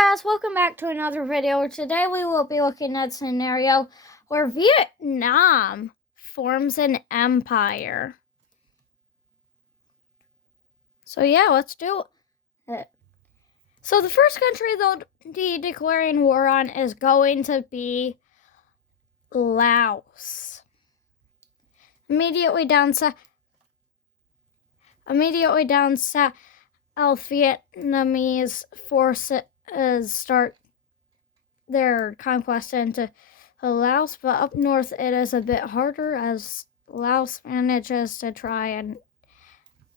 guys, welcome back to another video. Today we will be looking at a scenario where Vietnam forms an empire. So yeah, let's do it. So the first country they'll be declaring war on is going to be Laos. Immediately down south, Vietnamese forces start their conquest into Laos, but up north it is a bit harder as Laos manages to try and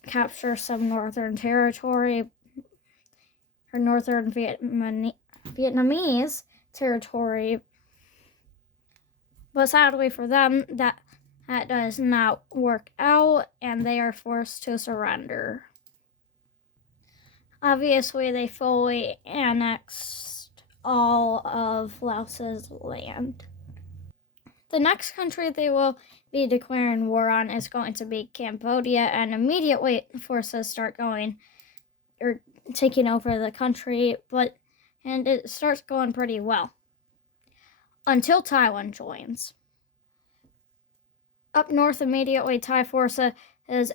capture some northern territory or northern Vietnamese territory. But sadly for them, that does not work out and they are forced to surrender. Obviously, they fully annexed all of Laos's land. The next country they will be declaring war on is going to be Cambodia, and immediately forces start going or taking over the country, and it starts going pretty well until Thailand joins. Up north, immediately Thai forces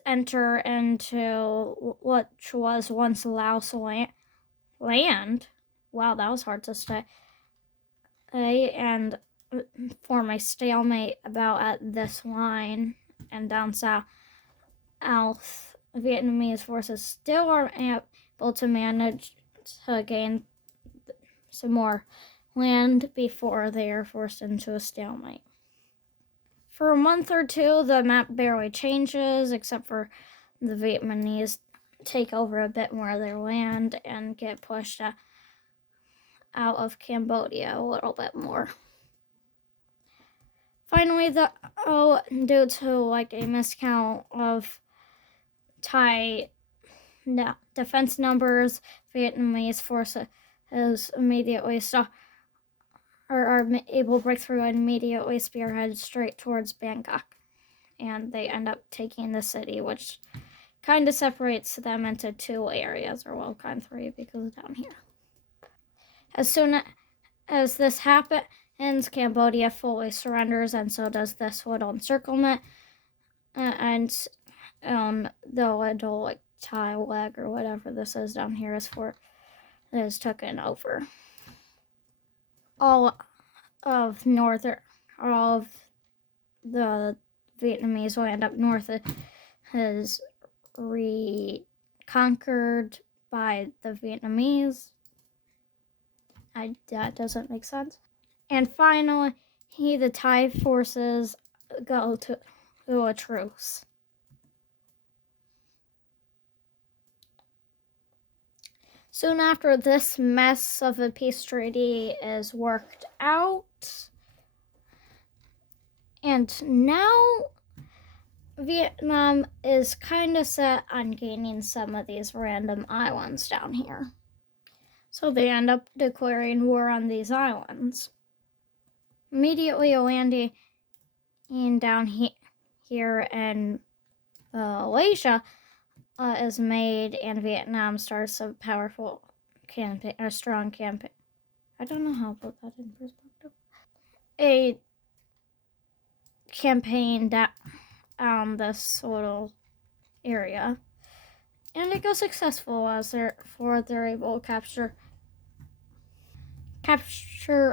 enter into what was once Laos land. Wow, that was hard to say. And form a stalemate about at this line, and down south, Vietnamese forces still are able to manage to gain some more land before they are forced into a stalemate. For a month or two, the map barely changes, except for the Vietnamese take over a bit more of their land and get pushed out of Cambodia a little bit more. Finally, due to like a miscount of Thai defense numbers, Vietnamese forces immediately are able to break through and immediately spearhead straight towards Bangkok. And they end up taking the city, which kind of separates them into two areas, or well, kind of three, because down here. As soon as this happens, Cambodia fully surrenders, and so does this little encirclement. And the little like Thai leg or whatever this is down here is taken over. All of the Vietnamese land up north is reconquered by the Vietnamese. That doesn't make sense. And finally, the Thai forces go to a truce. Soon after this mess of a peace treaty is worked out, and now Vietnam is kind of set on gaining some of these random islands down here. So they end up declaring war on these islands. Immediately a landing down here in Malaysia is made, and Vietnam starts a powerful campaign, a strong campaign. I don't know how to put that in perspective. A campaign down this little area, and it goes successful as they're able to capture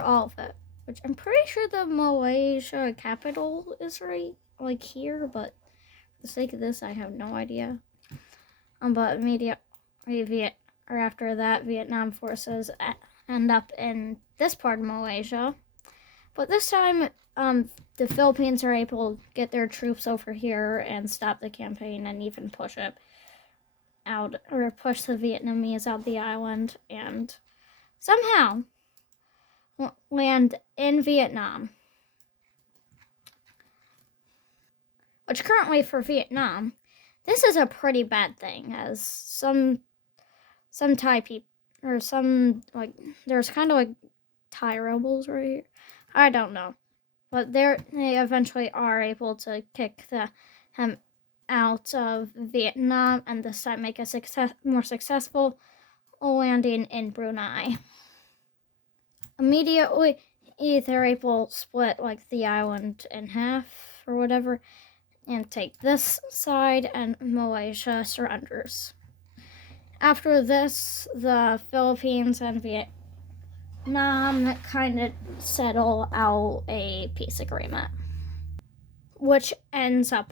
all of it. Which I'm pretty sure the Malaysia capital is right like here, but for the sake of this, I have no idea. But immediately after that, Vietnam forces end up in this part of Malaysia. But this time, the Philippines are able to get their troops over here and stop the campaign and even push it out, or push the Vietnamese out the island, and somehow land in Vietnam. Which currently for Vietnam, this is a pretty bad thing, as some Thai people, or some, like, there's kind of like Thai rebels right here. I don't know. But they eventually are able to kick them out of Vietnam, and this time make a more successful landing in Brunei. immediately they're able to split like the island in half or whatever and take this side, and Malaysia surrenders. After this, the Philippines and Vietnam kind of settle out a peace agreement, which ends up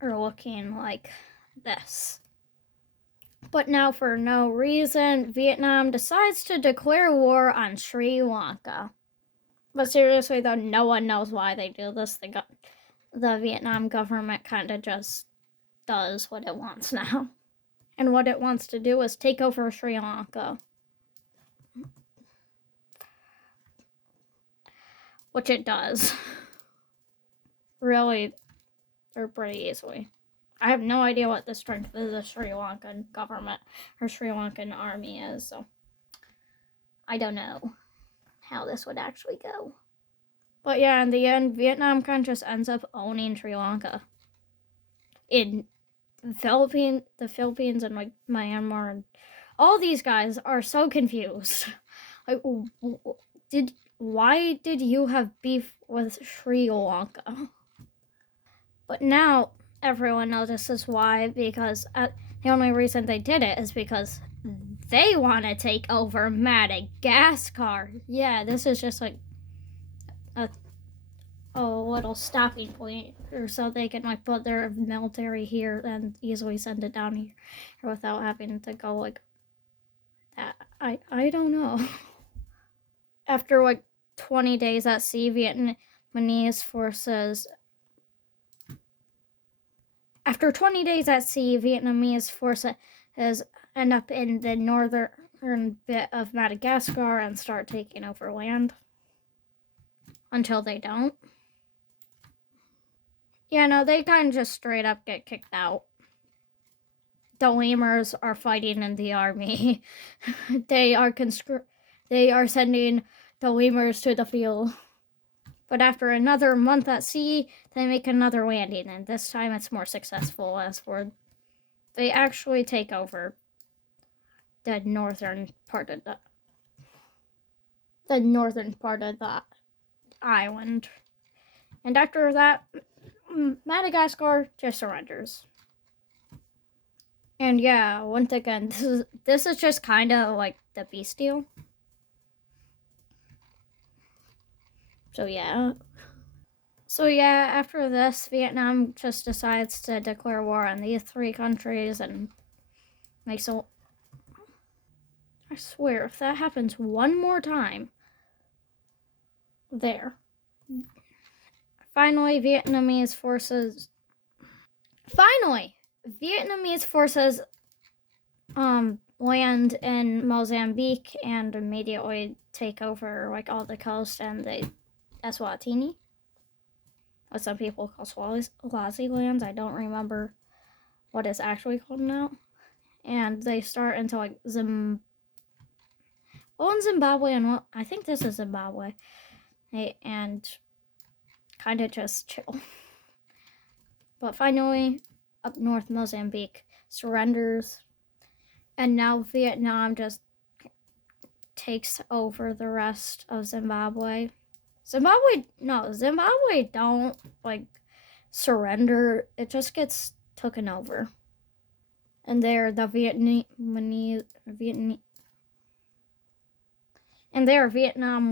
looking like this. But now, for no reason, Vietnam decides to declare war on Sri Lanka. But seriously, though, no one knows why they do this. The Vietnam government kind of just does what it wants now. And what it wants to do is take over Sri Lanka. Which it does. Really, or pretty easily. I have no idea what the strength of the Sri Lankan government or Sri Lankan army is, so I don't know how this would actually go. But yeah, in the end, Vietnam kind of just ends up owning Sri Lanka. In the Philippines and like Myanmar, and all these guys are so confused. Like, why did you have beef with Sri Lanka? But now everyone notices why, because the only reason they did it is because they want to take over Madagascar. Yeah, this is just like a little stopping point, or so they can like put their military here and easily send it down here without having to go like that. I don't know. After like 20 days at sea, Vietnamese forces end up in the northern bit of Madagascar and start taking over land. Until they don't. Yeah, no, they kind of just straight up get kicked out. The lemurs are fighting in the army. They are sending the lemurs to the field. But after another month at sea, they make another landing, and this time it's more successful they actually take over the northern part of the island. And after that, Madagascar just surrenders. And yeah, once again, this is just kind of like the peace deal. So yeah, after this, Vietnam just decides to declare war on these three countries and makes a... I swear, if that happens one more time, there. Finally, Vietnamese forces land in Mozambique and immediately take over like all the coast and the Eswatini, what some people call Swaziland. I don't remember what it's actually called now. And they start into like Zimbabwe, and I think this is Zimbabwe, and kind of just chill. But finally, up north, Mozambique surrenders, and now Vietnam just takes over the rest of Zimbabwe. Zimbabwe don't like surrender. It just gets taken over. And there, the Vietnam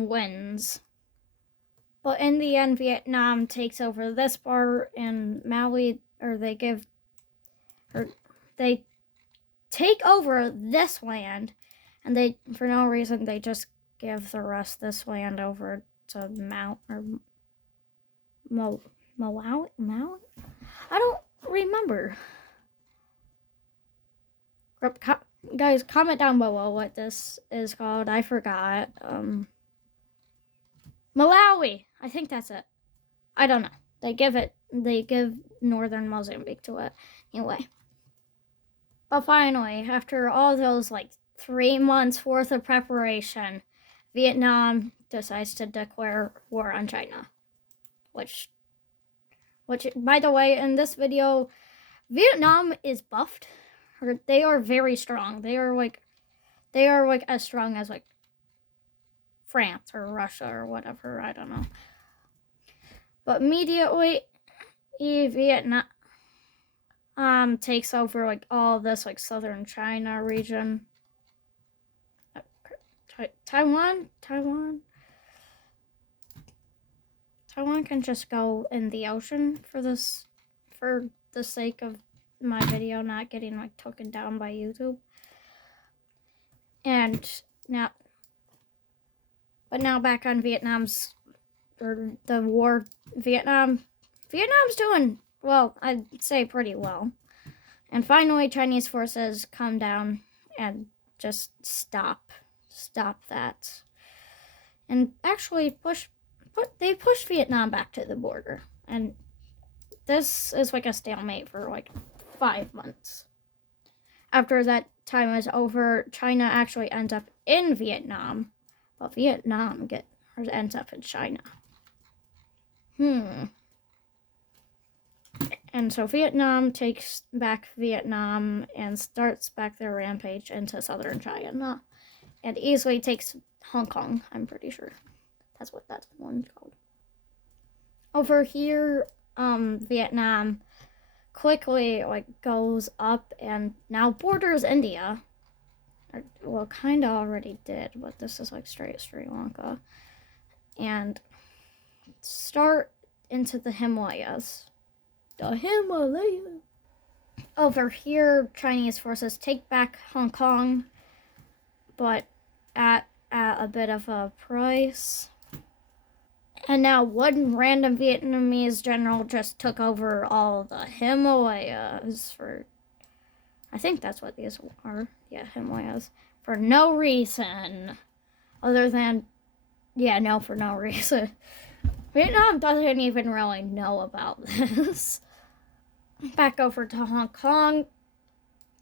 wins. But in the end, Vietnam takes over this part, and Maui, they take over this land, and for no reason, they just give the rest of this land over to Malawi? I don't remember. Guys, comment down below what this is called. I forgot. Malawi. I think that's it. I don't know. They give northern Mozambique to it. Anyway. But finally, after all those 3 months worth of preparation, Vietnam decides to declare war on China. Which by the way, in this video, Vietnam is buffed. They are very strong. They are as strong as France or Russia or whatever, I don't know. But immediately, Vietnam takes over like all this like southern China region. Taiwan can just go in the ocean for the sake of my video not getting like taken down by YouTube. And now back on Vietnam's or the war. Vietnam's doing well, I'd say pretty well. And finally, Chinese forces come down and just stop that, and actually push Vietnam back to the border. And this is like a stalemate for like 5 months. After that time is over, China actually ends up in Vietnam, but Vietnam ends up in China. And so Vietnam takes back Vietnam and starts back their rampage into southern China, and easily takes Hong Kong. I'm pretty sure that's what that one's called. Over here, Vietnam quickly like goes up and now borders India. Well, kind of already did, but this is like straight Sri Lanka, and start into the Himalayas. Over here, Chinese forces take back Hong Kong, but at a bit of a price. And now one random Vietnamese general just took over all the Himalayas for, I think that's what these are. Yeah, Himalayas. For no reason. Other than, for no reason. Vietnam doesn't even really know about this. Back over to Hong Kong,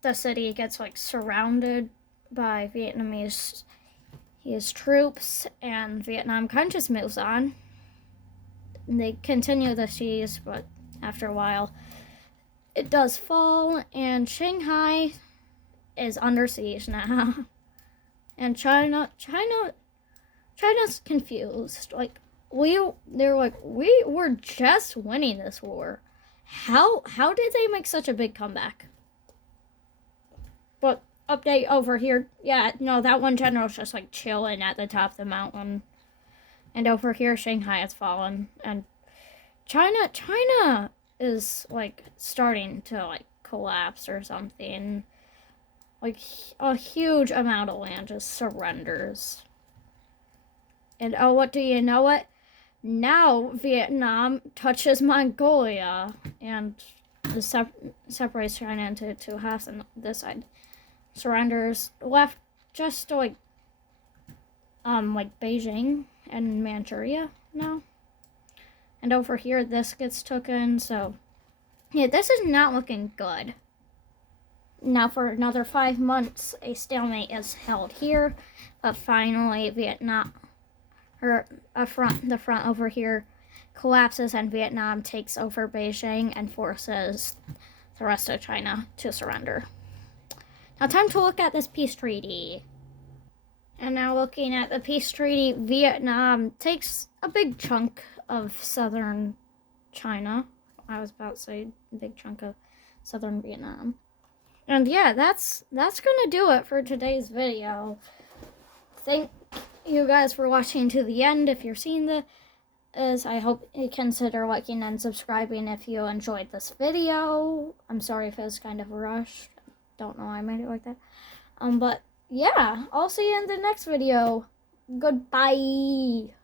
the city gets like surrounded by Vietnamese troops, and Vietnam kind of just moves on. They continue the siege, but after a while, it does fall, and Shanghai is under siege now. And China's confused. We were just winning this war. How did they make such a big comeback? But update over here. Yeah, no, that one general's just like chilling at the top of the mountain. And over here, Shanghai has fallen. And China is like starting to like collapse or something. Like a huge amount of land just surrenders. And oh, what do you know it? Now Vietnam touches Mongolia and separates China into two halves, and this side surrenders, left just like Beijing and Manchuria now. And over here this gets taken, so yeah, this is not looking good. Now for another 5 months a stalemate is held here, but finally Vietnam, the front over here collapses, and Vietnam takes over Beijing and forces the rest of China to surrender. Now time to look at this peace treaty. And now looking at the peace treaty, Vietnam takes a big chunk of southern China. I was about to say a big chunk of southern Vietnam. And yeah, that's gonna do it for today's video. Thank you guys for watching to the end. If you're seeing this, I hope you consider liking and subscribing if you enjoyed this video. I'm sorry if it was kind of rushed. Don't know why I made it like that. But yeah, I'll see you in the next video. Goodbye.